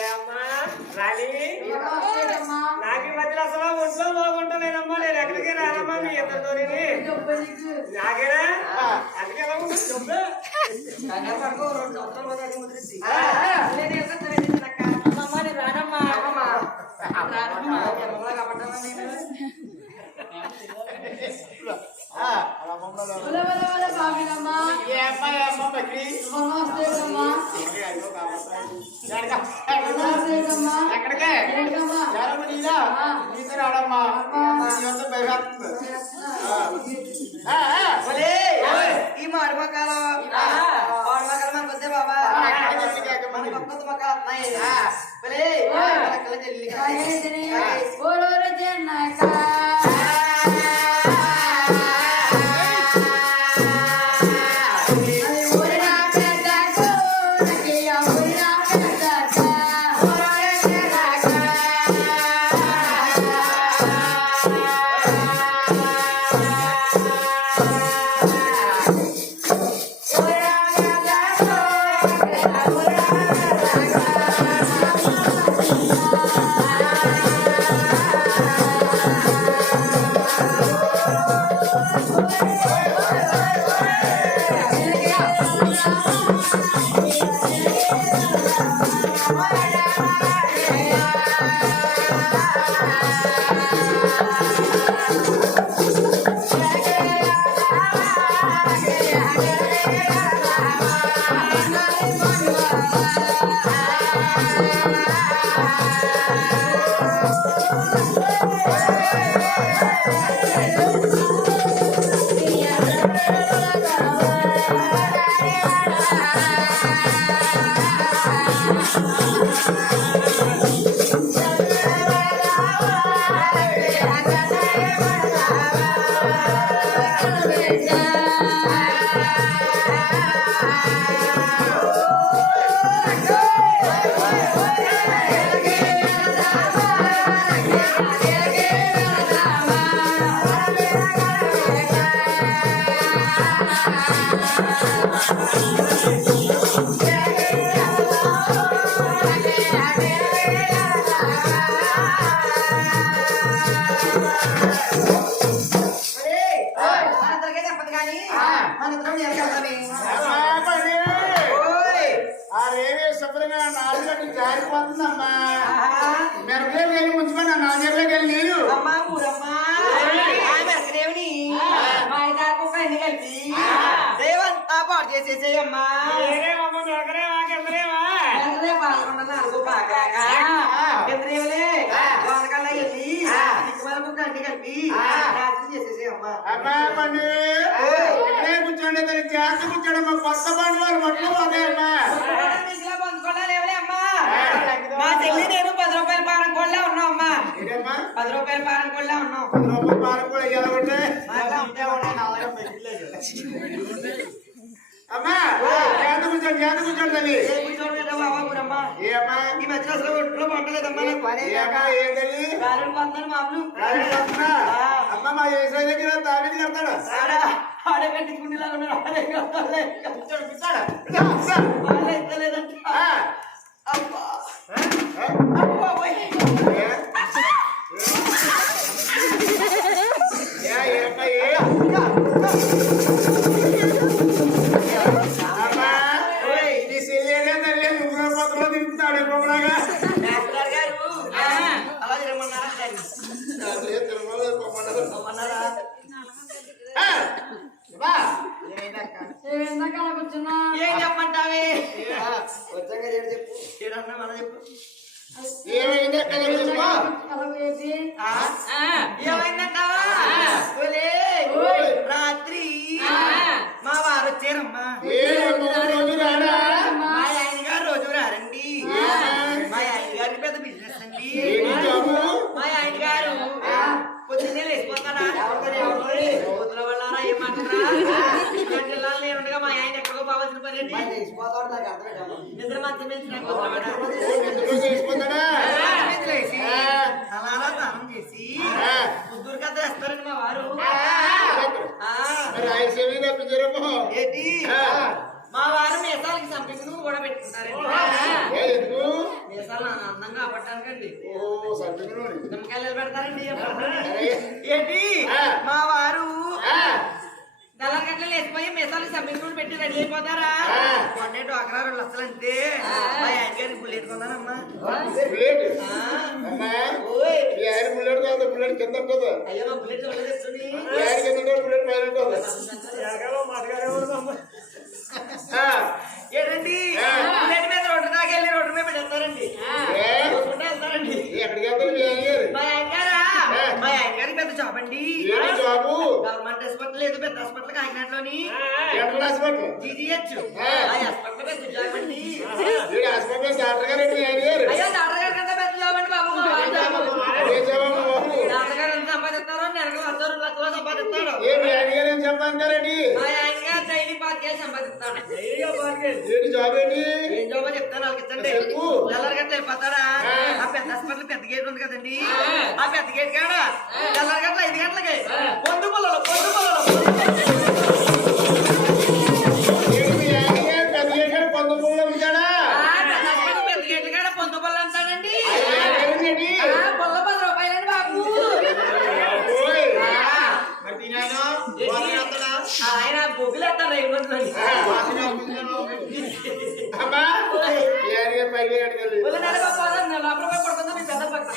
ఏమ్మా రాణి నాకు ఈ మధ్యలో అసలు ఒంట్లో బాగుంటలేదమ్మా నేను ఎక్కడికి రానమ్మా మీ ఇద్దరితో నాకేనా అందుకే ఈ మారు మకాలం మారు మకాలం మనకు వద్దే బాబా మన పక్కన మకాలు కళ్ళ చెల్లి శుభ్రంగా నాలుగు గంటలు జారిపోతుందమ్మా మెరపలేకి వెళ్ళి ముంచుకొని నా నాలుగేళ్ళకి వెళ్ళి నీరు అమ్మా ఆమె అసలేమిని మా ఇద్దరు దేవంతా పాడు చేసేసేయమ్మా పాల్గొన్న నాలుగు పాకాక ఎంతనేమలే వందకల్లా వెళ్ళి దిక్కుమాల కుక్క అన్ని కలిపి రాత్రి చేసేసేయమ్మా అమ్మా పండు ఇక్కడే కూర్చోండి దాన్ని జాగ్రత్త కూర్చోడమ్మా కొత్త పండు వాళ్ళు మొట్టలు పోతాయమ్మా మా చెల్లి నేను పది రూపాయల పారం కోళ్ళ ఉన్నాం అమ్మా ఏంటమ్మా పది రూపాయల పారం ఉన్నాం. కూడా ఇవ్వాలంటే పెట్టులేదు అమ్మా జాగ్రత్త కూర్చోండి తల్లి. ఈ మధ్యలో అసలు ఒంట్లో పంటలేదమ్మా ఏ తల్లి? గారెలు పందాను మామూలు. రాజు వస్తున్నా? అమ్మ మా ఏసై దగ్గర కడతాడు? ఆడ ఆడే కట్టాలి ఏం చెప్పమంటావే వచ్చాక ఏడు చెప్పు ఏడన్నా మన చెప్పు ఏమైంది ఎక్కడ చెప్పు ఆ? ఏమైందంటావా ఓలే, రాత్రి మా వారు వచ్చారమ్మా ఏ మూడు రోజు రాడా మా ఆయన గారు రోజు రారండి మా ఆయన గారి పెద్ద బిజినెస్ అండి ఏంటి జాబు మా ఆయన గారు పొద్దున్నే లేచిపోతారా రోజుల వల్ల ఏమంటారా జిల్లాలో నేనుండగా మా ఆయన ఎక్కడికో పోవాల్సిన పని అండి నిద్ర మధ్య చేసి కథ వేస్తారండి మా వారు ఏంటి మా వారు మీసాలకి కూడా పెట్టుకుంటారండి మీసాలు అందంగా పట్టడానికండి నిమ్మకాయలు పెడతారండి ఏంటి మా వేసిపోయి మీసాలకి సంపింగ్ పెట్టి రెడీ అయిపోతారా? ఆ. మొన్నే డోకరా రెండు లక్షలు అంతే. మా ఆయన బుల్లెట్. కొన్నానమ్మా ఆయన కాదు బుల్లెట్ అయ్యో మా బుల్లెట్ ఆయన బుల్లెట్ పైన. ఏంటండి. బుల్లెట్ మీద రోడ్డు దాకా వెళ్ళి రోడ్డు మీద పెడతారండి వెళ్తారండి. ఎక్కడికి వెళ్తారు మీ ఆయన గారు మా ఆయన గారికి పెద్ద జాబ్ అండి. ఏంటి జాబు గవర్నమెంట్ హాస్పిటల్ ఏదో పెద్ద hospital కాకినాడలోని. General hospital? GGH hospital doctor గారు అయ్యో గారి పెద్ద జాబ్ అండి బాబు. డాక్టర్ గారు ఎంత సంపాదిస్తారో నెలకు వంద రెండు లక్షలు సంపాదిస్తాడు. ఏ మీ ఆయన గారు ఏం చెప్పంటారండి మా ఆయన గారు డైలీ సంపాదిస్తాడు. ఏంటి జాబ్ ఏంటి? ఏం జాబో చెప్తాను వాళ్ళకి ఇచ్చండి. చెప్పు. తెల్లరి గట్ల వెళ్ళిపోతారా ఆ. పెద్ద హాస్పిటల్ పెద్ద గేట్ ఉంది కదండి. ఆ. పెద్ద గేట్ కాడ తెల్లరి గట్ల ఐదు గంటలకి. పొందు పొలలో పెద్ద పెద్ద పెద్ద పొల్ల పది ఆయన బొగ్గులు ఎత్తారు రైలు మందులని అమ్మా మీ ఆయన గారు పైకి అడగలేదు ఒళ్ళు నెల బాబు పోదాం, లోపల పడుకుందాం మీ పెద్ద పక్కన